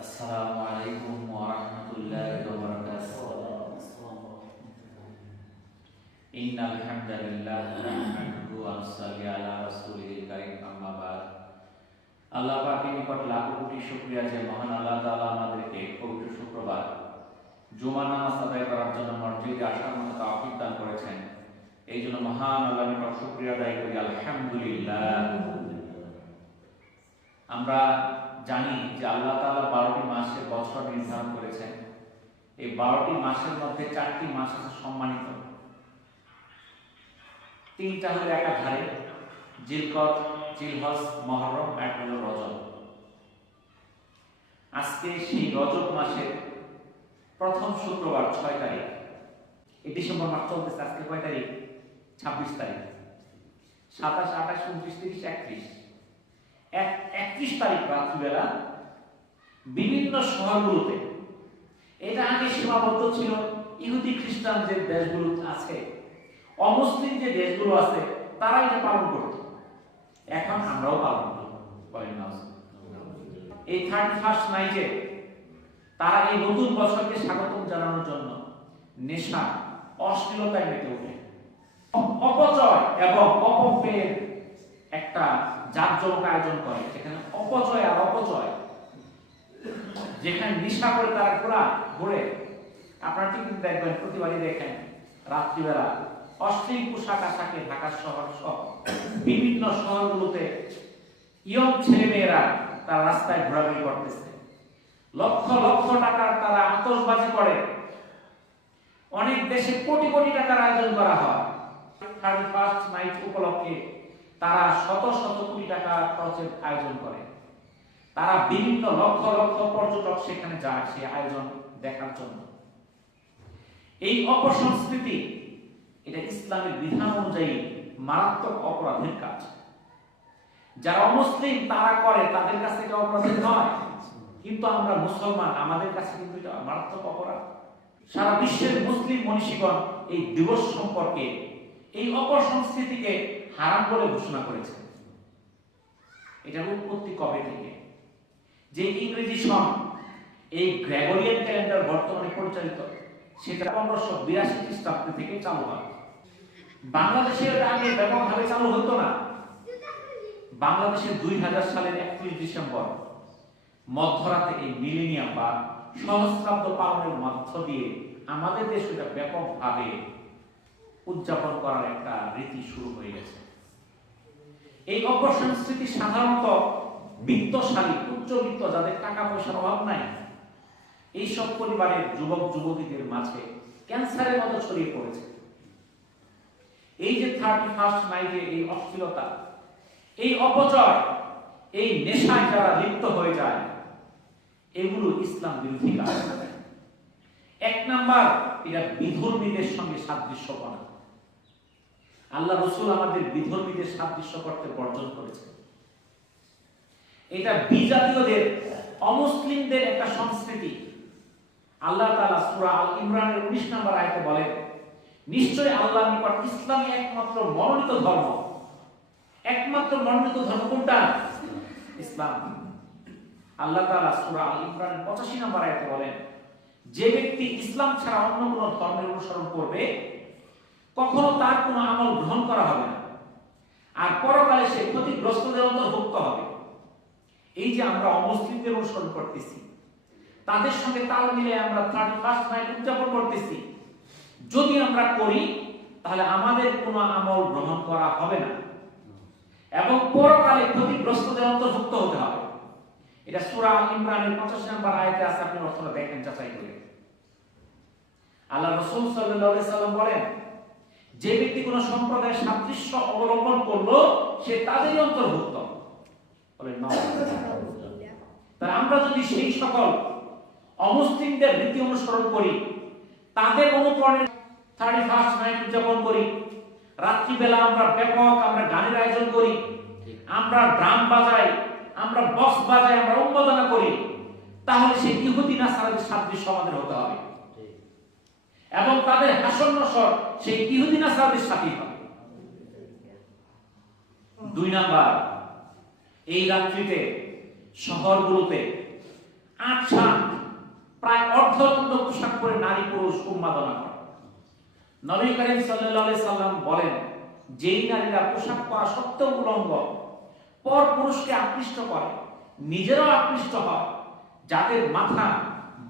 আসসালামু আলাইকুম ওয়া রাহমাতুল্লাহি ওয়া বারাকাতুহু। ইন্নাল হামদালিল্লাহ নাহমাদুহু ওয়া নুসাল্লি আলা রাসূলিল কারীম, আম্মা বাদ। আল্লাহ পাকের নিকট লাখো কোটি শুকরিয়া যে মহান আল্লাহ তাআলা আমাদেরকে পবিত্র শুক্রবার জুমা নামাজ আদায় করার জন্য মসজিদে আসার মতো তৌফিক দান করেছেন। এই জন্য মহান আল্লাহর নিকট শুকরিয়া আদায় করি, আলহামদুলিল্লাহ। আমরা জানি যে আল্লাহ তাআলা 12টি মাসের বছর নির্ধারণ করেছেন। এই 12টি মাসের মধ্যে 4টি মাস আছে সম্মানিত, 3টা হলো একাধারে, জিলকদ, জিলহজ, মুহররম, আর হলো রজব। আজকে সেই রজব মাসের প্রথম শুক্রবার 6 তারিখ। এই ডিসেম্বর মাস চলতেছে, আজকে কয় তারিখ? 26 তারিখ। 27, 28, 29, 30, 31 তারিখ রাত্রিবেলা বিভিন্ন শহরগুলোতে, এটা আগে সীমাবদ্ধ ছিল ইহুদি খ্রিস্টান যে দেশগুলো আছে, অমুসলিম যে দেশগুলো আছে, তারা এটা পালন করত। এখন আমরাও পালন করি, বলেন না? এই 31st নাইটে তারা এই নতুন বছরকে স্বাগতম জানানোর জন্য নেশা, অশ্লীলতায় মেতে ওঠে, অপচয় এবং অপব্যয়ের একটা জাঁকজমক আয়োজন করে, যেখানে অপচয় আর অপচয়, যেখানে নেশা করে তারা ঘোরে। আপনারা ঠিক দেখবেন, প্রতিবারই দেখেন রাত্রিবেলা অশ্লীল পোশাক আশাকে ঢাকা শহর সহ বিভিন্ন শহরগুলোতে ইয়ং ছেলেমেয়েরা তার রাস্তায় ঘোরাঘুরি করতেছে। লক্ষ লক্ষ টাকার তারা আতশবাজি করে। অনেক দেশে কোটি কোটি টাকার আয়োজন করা হয়। 31st নাইট উপলক্ষে তারা শত শত কোটি টাকা খরচের আয়োজন করে। তারা বিভিন্ন লক্ষ লক্ষ পর্যটক সেখানে যায় সেই আয়োজন দেখার জন্য। এই অপসংস্কৃতি, এটা ইসলামের বিধান অনুযায়ী মারাত্মক অপরাধের কাজ। যারা অমুসলিম তারা করে, তাদের কাছে এটা অপরাধ নয়, কিন্তু আমরা মুসলমান, আমাদের কাছে কিন্তু এটা মারাত্মক অপরাধ। সারা বিশ্বের মুসলিম মনীষীগণ এই দিবস সম্পর্কে, এই অপসংস্কৃতিকে হারাম বলে ঘোষণা করেছে। এটার উৎপত্তি কবে থেকে? যে ইংরেজি সন, এই গ্রেগরিয়ান ক্যালেন্ডার বর্তমানে পরিচালিত, সেটা 1582 খ্রিস্টাব্দ থেকে চালু হয়। বাংলাদেশের আগে ব্যাপকভাবে চালু হতো না। বাংলাদেশের 2000 সালের 31 ডিসেম্বর মধ্যরাতে এই মিলেনিয়াম বা সহস্রাব্দ পালনের মধ্য দিয়ে আমাদের দেশে এটা ব্যাপকভাবে উদযাপন করার একটা রীতি শুরু হয়ে গেছে। এই অপসংস্কৃতি সাধারণত বিত্তশালী, উচ্চবিত্ত, যাদের টাকা পয়সার অভাব নাই, এইসব পরিবারের যুবক যুবতীদের মাঝে ক্যান্সারের মতো ছড়িয়ে পড়েছে। এই যে 31st নাইটে এই অশ্লীলতা, এই অপচয়, এই নেশায় যারা লিপ্ত হয়ে যায়, এগুলো ইসলাম বিরোধী কাজ। 1 নাম্বার, এটা বিধর্মীদের সঙ্গে সাদৃশ্যপনা। আল্লাহ রাসূল আমাদের বিধর্মীদের সাদৃশ্য করতে বর্জন করেছে। এটা বিজাতীয়দের, অমুসলিমদের একটা সংস্কৃতি। আল্লাহ তাআলা সূরা আল ইমরানের 19 নম্বর আয়াতে বলেন, নিশ্চয়ই আল্লাহর নিকট ইসলামই একমাত্র মনোনীত ধর্ম। একমাত্র মনোনীত ধর্ম কোনটা? ইসলাম। আল্লাহ তাআলা সূরা আল ইমরানের 85 নম্বর আয়াতে বলেন, যে ব্যক্তি ইসলাম ছাড়া অন্য কোনো ধর্মের অনুসরণ করবে, কখনো তার কোনো আমল গ্রহণ করা হবে না, আর পরকালে সে ক্ষতিগ্রস্তদের অন্তর্ভুক্ত হবে। এই যে আমরা অমুসলিমদের অনুসরণ করতেছি, তাদের সঙ্গে তাল মিলে আমরা 31st নাইট উদযাপন করতেছি, যদি আমরা করি তাহলে আমাদের কোনো আমল গ্রহণ করা হবে না এবং পরকালে ক্ষতিগ্রস্তদের অন্তর্ভুক্ত হতে হবে। এটা সূরা আল ইমরানের 85 নম্বর আয়াতে আছে, আপনি অর্থটা দেখেন, যাচাই করে। আল্লাহ রাসূল সাল্লাল্লাহু আলাইহি সাল্লাম বলেন, যে ব্যক্তি কোন সম্প্রদায়ের সাদৃশ্য অবলম্বন করলো, সে তাদেরই অন্তর্ভুক্ত। বলেন না? তাই আমরা যদি সেই সকল অমুসলিমদের রীতি অনুসরণ করি, তাদের অনুকরণে 31st নাইট উদযাপন করি, রাত্রিবেলা আমরা আমরা গানের আয়োজন করি, আমরা ড্রাম বাজাই, আমরা বক্স বাজাই, আমরা উন্মোদনা করি, তাহলে সেই ইহুদি নাসারাদের সাদৃশ্য আমাদের হতে হবে এবং তাদের হাসন নসর সেই ইহুদি নাসারাদের সাথেই হবে। 2 নাম্বার, এই রাত্রিতে শহরগুলোতে 8 অর্থনগ্ন পোশাক পরে নারী পুরুষ উন্মাদনা করে। নবী করিম সাল্লাল্লাহু আলাইহি সাল্লাম বলেন, যেই নারীরা পোশাক পরা সত্ত্বেও উলঙ্গ পর পুরুষকে আকৃষ্ট করে, নিজেরাও আকৃষ্ট হয়, যাদের মাথা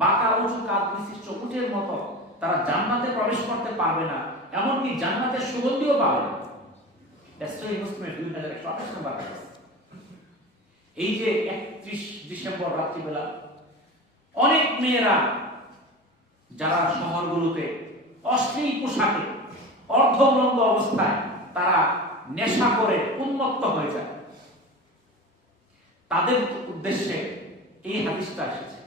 বাঁকা উঁচু কাঁধ বিশিষ্ট উটের মতো, তারা জান্নাতে প্রবেশ করতে পারবে না, এমনকি জান্নাতের সুগন্ধিও পাবে না। মুসলিমের 2128 নম্বর হাদিস। এই যে 31 ডিসেম্বর রাত্রিবেলা অনেক মেয়েরা যারা শহরগুলোতে অশ্লীল পোশাকে অর্ধ উলঙ্গ অবস্থায় তারা নেশা করে উন্মত্ত হয়ে যায়, তাদের উদ্দেশ্যে এই হাদিসটা এসেছে।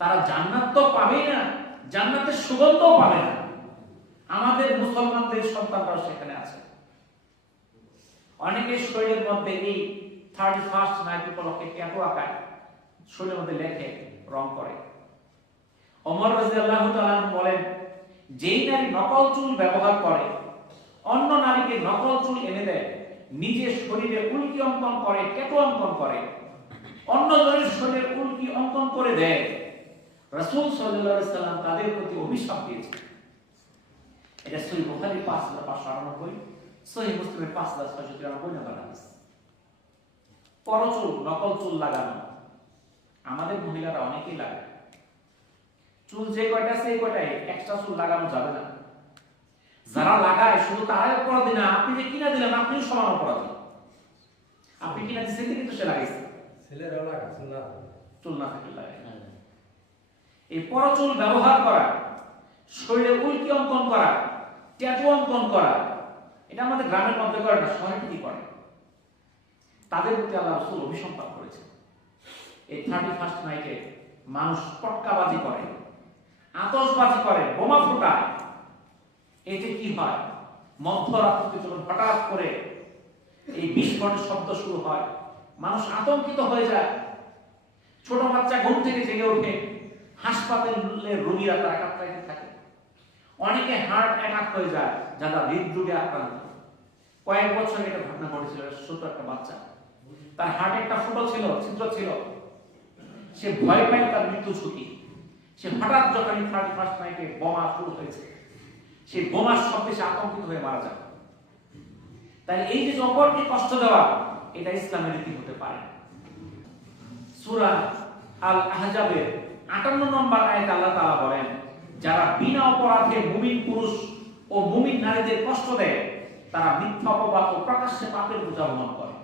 তারা জান্নাত তো পাবেই না, জান্নাতের সুগন্ধও পাবে না। আমাদের মুসলমানদের সন্তানরাও সেখানে আছে। অনেকের শরীরের মধ্যে এই 31st নাইট উপলক্ষে ট্যাটু আঁকায়, শরীরের মধ্যে লেখে, রং করে। ওমর রাদিয়াল্লাহু তাআলা বলেন, যেই নারী নকল চুল ব্যবহার করে, অন্য নারীকে নকল চুল এনে দেয়, নিজের শরীরে উল্কি অঙ্কন করে, ট্যাটু অঙ্কন করে, অন্য জনের শরীরে উল্কি অঙ্কন করে দেয়, রাসূল সাল্লাল্লাহু আলাইহি সাল্লাম তাদের প্রতি অভিশাপ দিয়েছেন। এটা সহিহ বুখারী 5598, সহিহ মুসলিমের 5693 নম্বর হাদিস। পরচুল, নকল চুল লাগানো আমাদের মহিলারা অনেকেই লাগায়। চুল যে কয়টা আছে এই কয়টাই, এক্সট্রা চুল লাগানো যাবে না। যারা লাগায় শুধু তারাই অপরাধী না, আপনি যে কিনা দিলেন আপনিও সমান অপরাধী। আপনি কিনা দিচ্ছেন কিন্তু সে লাগাইছে, ছেলেরাও লাগাচ্ছে না, চুল না থাকলে লাগায়। এই পরচুল ব্যবহার করা, শরীরে উল্কি অঙ্কন করা, ট্যাটু অঙ্কন করা, এটা আমাদের গ্রামের মধ্যে করে না, শহরে কি করে। তাদের প্রতি আল্লাহ রাসূল অভিসম্পাত করেছেন। এই 31st নাইটে মানুষ পটকাবাজি করে, আতশবাজি করে, বোমা ফোটায়। এতে কি হয়? মধ্যরাত্রিতে যখন হঠাৎ করে এই বিস্ফোরণের শব্দ শুরু হয়, মানুষ আতঙ্কিত হয়ে যায়। ছোট বাচ্চা ঘুম থেকে জেগে ওঠে, হাসপাতালের রোগীরা তারা কাতরাইতে থাকে। অনেকে হার্ট অ্যাটাক হয়ে যায়, যারা হৃদরোগে আক্রান্ত। কয়েক বছর এটা ঘটনা ঘটেছিল, ছোট একটা বাচ্চা, তার হার্টে একটা ফুটো ছিল, ছিদ্র ছিল, সে ভয় পায় তার মৃত্যু ঝুঁকি। সে হঠাৎ যখন 31st নাইটে বোমা শুরু হয়েছে, সে বোমার শব্দে সে আতঙ্কিত হয়ে মারা যায়। তাই এই যে অপরকে কষ্ট দেওয়া, এটা ইসলামের রীতি হতে পারে। সূরা আল আহজাবের 58 নম্বর আয়াতে আল্লাহ তাআলা বলেন, যারা বিনা অপরাধে মুমিন পুরুষ ও মুমিন নারীদের কষ্ট দেয়, তারা মিথ্যা অপবাদ ও প্রকাশ্যে পাপের বোঝা বহন করে।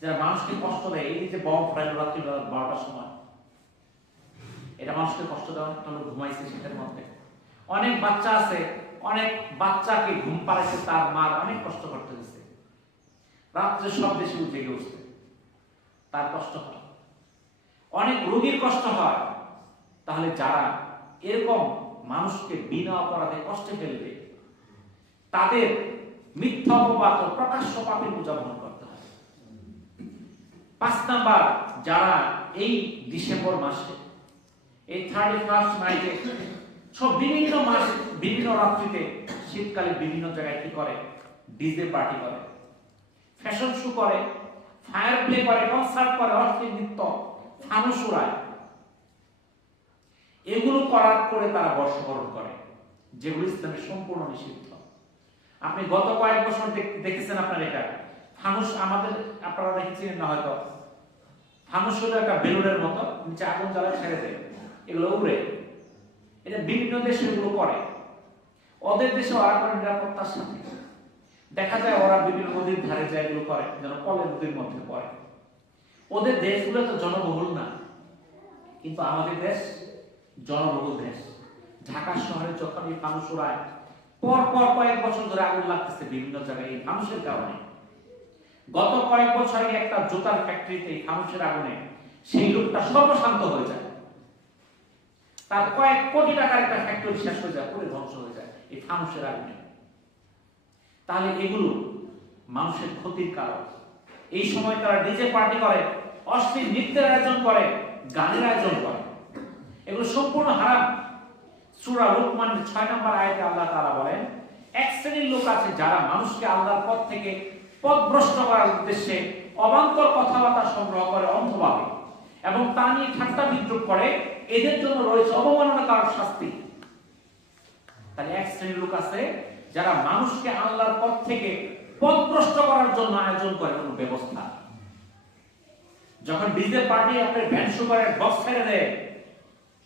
যারা মানুষকে কষ্ট দেয়, এই যে বম ফেলে রাত্রি 12টার সময়, এটা মানুষকে কষ্ট দেওয়া, একটা লোক ঘুমাইছে সেটার মধ্যে। অনেক বাচ্চা আছে, অনেক বাচ্চাকে ঘুম পাড়াইছে তার মার অনেক কষ্ট করতে হয়েছে, রাত্রে সব দেশে জেগে উঠছে, তার কষ্ট হয়। অনেক রোগীর কষ্ট হয়। তাহলে যারা এরকম মানুষকে বিনা অপরাধে কষ্টে ফেলবে, তাদের মিথ্যা অপবাদ ও প্রকাশ্য পাপের বোঝা বহন করতে হয়। 5 নাম্বার, যারা এই ডিসেম্বর মাসে এই 31st নাইটে সব বিভিন্ন মাস বিভিন্ন রাত্রিতে শীতকালে বিভিন্ন জায়গায় কি করে, ডিজে পার্টি করে, ফ্যাশন শো করে, ফায়ার প্লে করে, কনসার্ট করে, অশ্লীল নৃত্য, ফানুস উড়ায়, এগুলো করার করে তারা বর্ষবরণ করে, যেগুলো ইসলামে সম্পূর্ণ নিষিদ্ধ। আপনি গত কয়েক বছর দেখেছেন আপনার এটা ফানুস, আমাদের আপনারা দেখেছেন না হয়তো, ফানুস হলো একটা বেলুনের মতো, নিচে আগুন জ্বালায় ছেড়ে দেয়, এগুলো উড়ে। এটা বিভিন্ন দেশে এগুলো করে। ওদের দেশে ওরা করে নিরাপত্তার সাথে। দেখা যায় ওরা বিভিন্ন নদীর ধারে যায় এগুলো করে, যেন কলের নদীর মধ্যে পড়ে। ওদের দেশগুলো তো জনবহুল না, কিন্তু আমাদের দেশ জনবহুল দেশ। ঢাকা শহরে যখন এই ফানুস উড়ায়, পর পর কয়েক বছর ধরে আগুন লাগতেছে বিভিন্ন জায়গায় এই ফানুসের কারণে। গত কয়েক বছর আগে একটা জুতার ফ্যাক্টরিতে এই ফানুসের আগুনে সেই লোকটা সর্বশান্ত হয়ে যায়, তার কয়েক কোটি টাকার একটা ফ্যাক্টরি শেষ হয়ে যায়, পুরো ধ্বংস হয়ে যায় এই ফানুসের আগুনে। তাহলে এগুলো মানুষের ক্ষতির কারণ। এই সময় তারা ডিজে পার্টি করে, অশ্লীল নৃত্যের আয়োজন করে, গানের আয়োজন করে, এগুলো সম্পূর্ণ হারাম। সূরা লুকমান 6 নম্বর আয়াতে আল্লাহ তাআলা বলেন, এক শ্রেণীর লোক আছে যারা মানুষকে আল্লাহর পথ থেকে পথভ্রষ্ট করার উদ্দেশ্যে অবান্তর কথাবার্তা সংগ্রহ করে অন্ধভাবে, এবং তা নিয়ে ঠাট্টা বিদ্রুপ করে, এদের জন্য রয়েছে অবমাননাকারক শাস্তি। তাহলে এক শ্রেণীর লোক আছে যারা মানুষকে আল্লাহর পথ থেকে পথভ্রষ্ট করার জন্য আয়োজন করে কোনো ব্যবস্থা। যখন ডিজে পার্টি আপনার ভ্যান শো করে বক্স ছেড়ে দেয়,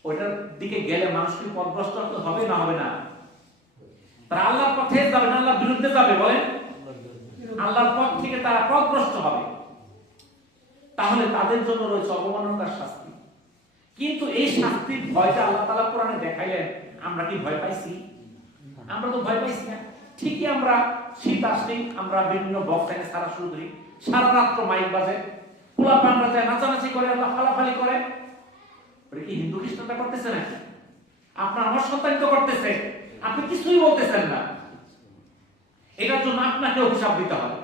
ওইটার দিকে গেলে মানুষ কি পথভ্রষ্ট হবে না হবে না? তারা আল্লাহর পথে যাবে না আল্লাহর বিরুদ্ধে যাবে? বলেন, আল্লাহর পথ থেকে তারা পথভ্রষ্ট হবে। তাহলে তাদের জন্য রয়েছে অবমাননার শাস্তি। কিন্তু এই শাস্তির ভয়টা আল্লাহ তাআলা কোরআনে দেখাইলেন, আমরা কি ভয় পাইছি? আমরা তো ভয় পাইছি না। ঠিকই আমরা শীত আসলেই আমরা বিভিন্ন বক্সাইনে সারা শুরু করি, সারা রাত্র মাইক বাজে, পোলা পান্ডা যায় নাচানাচি করে, আল্লাহ ফালাফালি করে। ওটা কি হিন্দু খ্রিস্টানরা করতেছে না? আপনার আমার সন্তান তো করতেছে, আপনি কিছুই বলতেছেন না। এটার জন্য আপনাকে অভিশাপ দিতে হবে।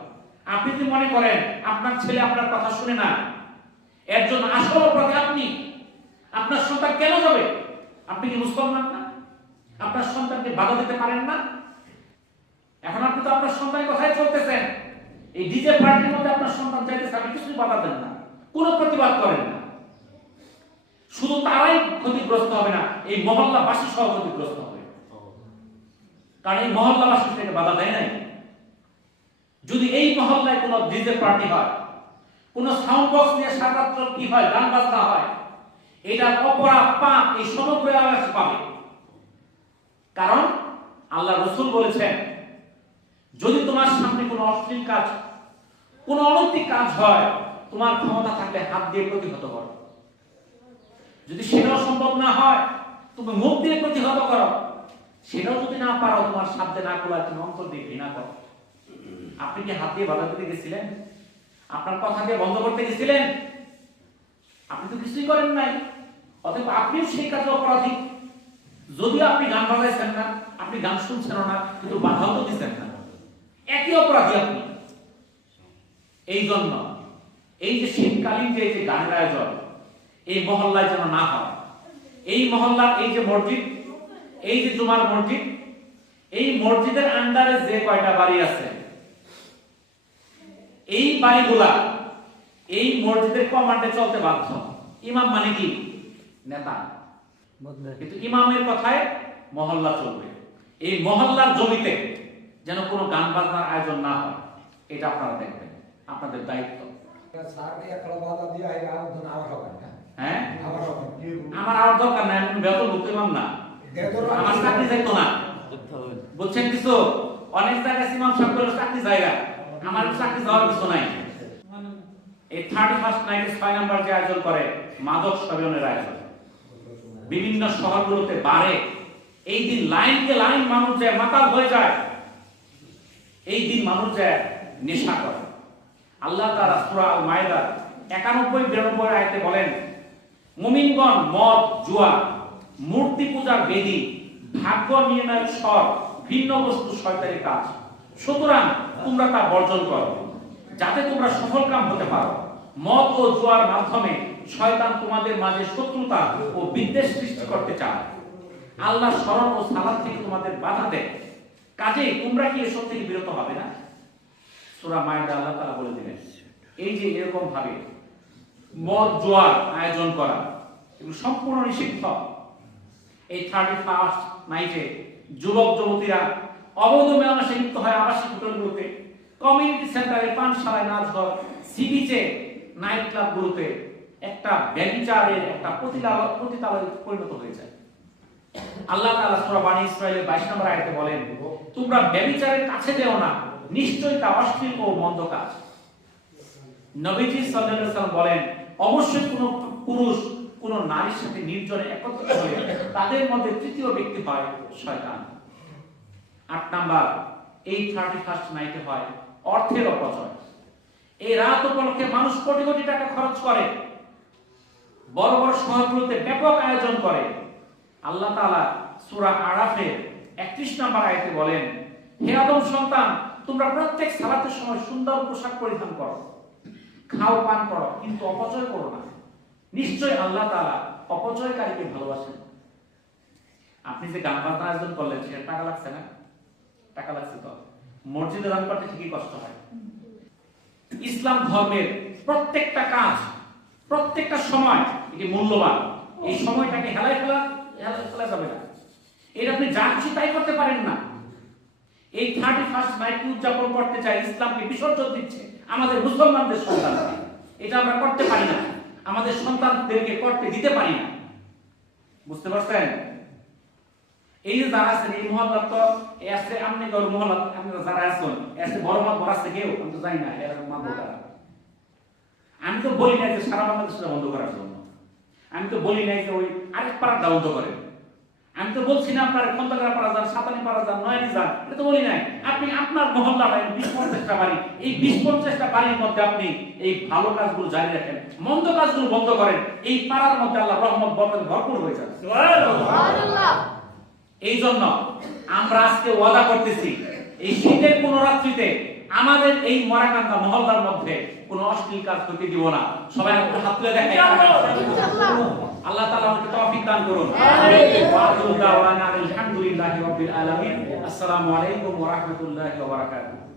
আপনি যদি মনে করেন আপনার ছেলে আপনার কথা শুনে না, এর জন্য আসল অপরাধী আপনি। আপনার সন্তান কেন যাবে? আপনি কি মুসলমান না? আপনার সন্তানকে বাধা দিতে পারেন না? এখন আপনি তো আপনার সন্তানের কথাই চলতেছেন। এই ডিজে পার্টির মধ্যে আপনার সন্তান চাইতেছে, আপনি কিছুই বাধা দেন না, কোনো প্রতিবাদ করেন না। শুধু তারাই ক্ষতিগ্রস্ত হবে না, এই মহল্লাবাসী সহ ক্ষতিগ্রস্ত হবে। কারণ এই মহল্লাবাসী থেকে বাধা দেয় নাই। যদি এই মহল্লায় কোনো ডিজে পার্টি হয়, কোনো সাউন্ড বক্স নিয়ে সারা রাত কি হয়, গান বাজনা হয়, এটা অপরাধ পাপ এই সমগ্র এলাকা পাবে। কারণ আল্লাহ রাসূল বলেছেন, যদি তোমার সামনে কোনো অশ্লীল কাজ, কোনো অনৈতিক কাজ হয়, তোমার ক্ষমতা থাকলে হাত দিয়ে প্রতিহত করো। যদি সেটাও সম্ভব না হয়, তুমি মুখ দিয়ে প্রতিহত করো। সেটাও যদি না পারো, তোমার সাধ্যে না করলে তুমি অন্তর দিয়ে ঘৃণা করো। আপনি কি হাত দিয়ে বাধা দিতে গেছিলেন? আপনার কথা দিয়ে বন্ধ করতে গেছিলেন? আপনি তো কিছুই করেন নাই। অতএব আপনিও সেই কাজে অপরাধী। যদি আপনি গান বাজাইছেন না, আপনি গান শুনছেন না, কিন্তু বাধাও তো দিচ্ছেন না, একই অপরাধী আপনি। এই জন্য এই যে শীতকালীন যে গানের আয়োজন, এই মহল্লায় যেন না হয়। এই মহল্লার এই যে মসজিদ, এই যে জুমার মসজিদ, এই মসজিদের আন্ডারে যে কয়টা বাড়ি আছে, এই বাড়িগুলা এই মসজিদের কমান্ডে চলতে বাধ্য। ইমাম মানে কি? নেতা। কিন্তু ইমামের কথায় মহল্লা চলবে। এই মহল্লার জমিতে যেন কোনো গান বাজনার আয়োজন না হয়, এটা আপনারা দেখবেন, আপনাদের দায়িত্ব। হ্যাঁ, আমার আর দরকার নাই, আমি বেতন ভুক্ত ইমাম না, আমার চাকরি যাইতো না। বুঝছেন কিছু? অনেক জায়গায় ইমাম সাহেব বলে চাকরি জায়গা, আমার চাকরি যাওয়ার কিছু নাই। এই 31st নাইটে 6 নাম্বার যে আয়োজন করে মাদক সেবনের আয়োজন, বিভিন্ন শহরগুলোতে বাড়ে। এই দিন লাইনকে লাইন মানুষ যায়, মাতাল হয়ে যায়। এই দিন মানুষ যায় নেশা করে। আল্লাহ তাআলা সূরা আল মায়েদা 91-92 আয়াতে বলেন, মুমিনগণ মদ, জুয়া, মূর্তি পূজার বেদী, ভাগ্য নির্ণয়ের স্বর, ভিন্ন বস্তু শয়তানি কাজ, সুতরাং তোমরা তা বর্জন করো, যাতে তোমরা সফলকাম হতে পারো। মদ ও জুয়ার মাধ্যমে শয়তান তোমাদের মাঝে শত্রুতা ও বিদ্বেষ সৃষ্টি করতে চায়। আল্লাহ স্মরণ ও সালাত থেকে তোমাদের বাধা দেয়। কাজেই তোমরা কি এসব থেকে বিরত হবে না? সূরা মায়েদা আল্লাহ তাআলা বলে দিলেন, এই যে এরকম ভাবে মদ জুয়ার আয়োজন করা এগুলো সম্পূর্ণ নিষিদ্ধ। এই 31st নাইটে যুবক যুবতীরা অবৈধ মেলামেশা লিপ্ত হয় আবাসিক হোটেলগুলোতে, কমিউনিটি সেন্টারে, পানশালায়, নাচঘর, সিবিচে, নাইট ক্লাবগুলোতে একটা ব্যভিচারের একটা পতিতালয়ে পরিণত হয়ে যায়। আল্লাহ তাআলা সূরা বানী ইসরাঈলের 22 নম্বর আয়াতে বলেন, তোমরা ব্যভিচারের কাছে যেও না, নিশ্চয়ই তা অশ্লীল ও মন্দ কাজ। নবীজি সাল্লাল্লাহু আলাইহি ওয়াসাল্লাম বলেন, অবশ্যই কোন পুরুষ কোন নারীর সাথে নির্জনে একত্রিত হলে তাদের মধ্যে তৃতীয় ব্যক্তি হয় শয়তান। 8 নাম্বার, এই 31st নাইটে হয় অর্থের অপচয়। এই রাত উপলক্ষে মানুষ কোটি কোটি টাকা খরচ করে, বড় বড় শহরগুলোতে ব্যাপক আয়োজন করে। আল্লাহ তাআলা সূরা আরাফের 31 নম্বর আয়াতে বলেন, হে আদম সন্তান, তোমরা প্রত্যেক সালাতের সময় সুন্দর পোশাক পরিধান করো, খাও পান করো, কিন্তু অপচয় করো না। নিশ্চয়ই আল্লাহ তাআলা অপচয়কারীকে ভালোবাসেন। আপনি যে গান বাজনা আয়োজন করলেন, সেটা টাকা লাগছে না? টাকা লাগছে তো। মসজিদে দান করতে ঠিকই কষ্ট হয়। ইসলাম ধর্মের প্রত্যেকটা কাজ প্রত্যেকটা সময় এটি মূল্যবান। এই সময়টাকে হেলায় ফেলা যাবে না। এটা আপনি যা খুশি তাই করতে পারেন না। এই 31st নাইট উদযাপন করতে চাই, ইসলামকে বিসর্জন দিচ্ছে আমাদের মুসলমানদের সন্তানরা। এটা আমরা করতে পারি না, আমাদের সন্তানদেরকে করতে দিতে পারি না। বুঝতে পারছেন? এই যে যারা আছেন এই মহল্লা, তো এসে আপনি গর মহল্লা আপনারা যারা আছেন এসে বড় মাছ বড়াচ্ছে কেউ, আমি তো জানি না এর মানব তারা। আমি তো বলি নাই যে সারা বাংলাদেশটা বন্ধ করার জন্য, আমি তো বলি নাই যে ওই আরেক পাড়াটা বন্ধ করেন, আমি তো বলছি না আপনার খন্দকার পাড়া যান, সাতানি পাড়া যান, নয়নি যান, এটা তো বলি নাই। আপনি আপনার মহল্লা 20-50টা বাড়ি, এই 20-50টা বাড়ির মধ্যে আপনি এই ভালো কাজগুলো জারি রাখেন, মন্দ কাজগুলো বন্ধ করেন, এই পাড়ার মধ্যে আল্লাহ রহমত বরকত ভরপুর হয়ে যাবে। সুবহানাল্লাহ। এই জন্য আমরা আজকে ওয়াদা করতেছি, এই শীতের কোন রাত্রিতে আমাদের এই মরাকান্দা মহল্লার মধ্যে কোন অশ্লীল কাজ করতে দিব না। সবাই একটু হাত তুলে দেখাই ইনশাআল্লাহ। আল্লাহ তাআলা আমাদের তৌফিক দান করুন। আমিন। ওয়া আখিরু দাওয়ানা আলহামদুলিল্লাহি রাব্বিল আলামিন। আসসালামু আলাইকুম ওয়া রাহমাতুল্লাহি ওয়া বারাকাতুহু।